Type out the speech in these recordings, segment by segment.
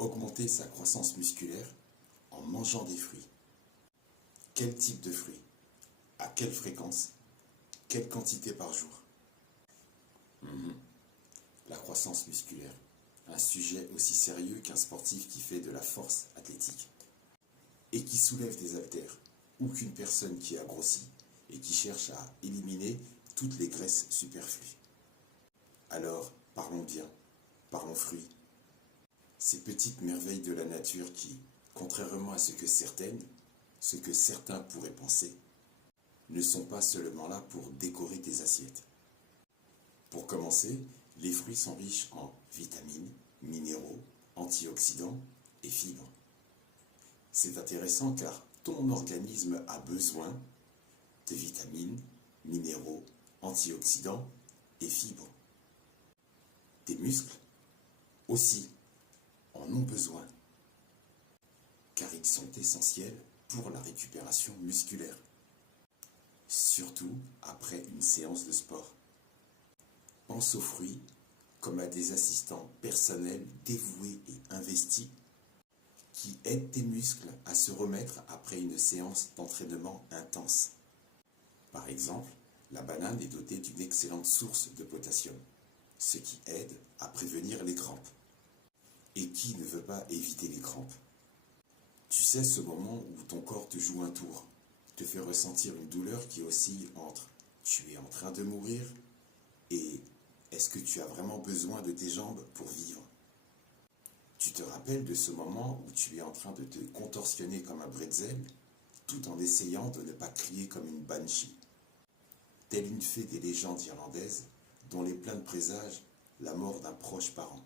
Augmenter sa croissance musculaire en mangeant des fruits. Quel type de fruits? À quelle fréquence? Quelle quantité par jour? La croissance musculaire. Un sujet aussi sérieux qu'un sportif qui fait de la force athlétique et qui soulève des haltères, ou qu'une personne qui a grossi et qui cherche à éliminer toutes les graisses superflues. Alors, parlons bien, parlons fruits. Ces petites merveilles de la nature qui, contrairement à ce que certains pourraient penser, ne sont pas seulement là pour décorer tes assiettes. Pour commencer, les fruits sont riches en vitamines, minéraux, antioxydants et fibres. C'est intéressant car ton organisme a besoin de vitamines, minéraux, antioxydants et fibres. Tes muscles aussi en ont besoin car ils sont essentiels pour la récupération musculaire, surtout après une séance de sport. Pense aux fruits comme à des assistants personnels dévoués et investis qui aident tes muscles à se remettre après une séance d'entraînement intense. Par exemple, la banane est dotée d'une excellente source de potassium, ce qui aide à prévenir les crampes. Et qui ne veut pas éviter les crampes? Tu sais, ce moment où ton corps te joue un tour, te fait ressentir une douleur qui oscille entre « tu es en train de mourir » et « est-ce que tu as vraiment besoin de tes jambes pour vivre ?» Tu te rappelles de ce moment où tu es en train de te contorsionner comme un bretzel, tout en essayant de ne pas crier comme une banshee, telle une fée des légendes irlandaises dont les plaintes présagent la mort d'un proche parent.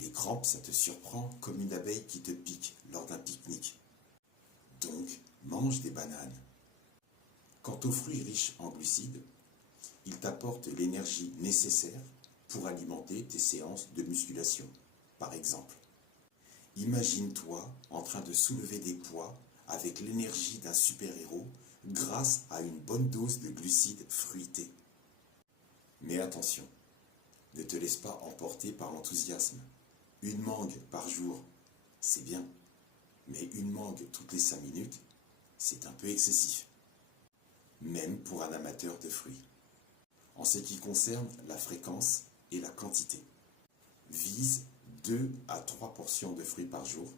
Les crampes, ça te surprend comme une abeille qui te pique lors d'un pique-nique. Donc, mange des bananes. Quant aux fruits riches en glucides, ils t'apportent l'énergie nécessaire pour alimenter tes séances de musculation. Par exemple, imagine-toi en train de soulever des poids avec l'énergie d'un super-héros grâce à une bonne dose de glucides fruités. Mais attention, ne te laisse pas emporter par l'enthousiasme. Une mangue par jour, c'est bien, mais une mangue toutes les 5 minutes, c'est un peu excessif, même pour un amateur de fruits. En ce qui concerne la fréquence et la quantité, vise 2 à 3 portions de fruits par jour.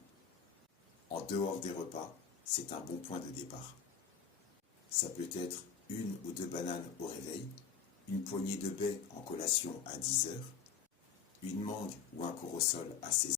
En dehors des repas, c'est un bon point de départ. Ça peut être 1 ou 2 bananes au réveil, une poignée de baies en collation à 10 heures, une mangue ou un corosol à 16 heures.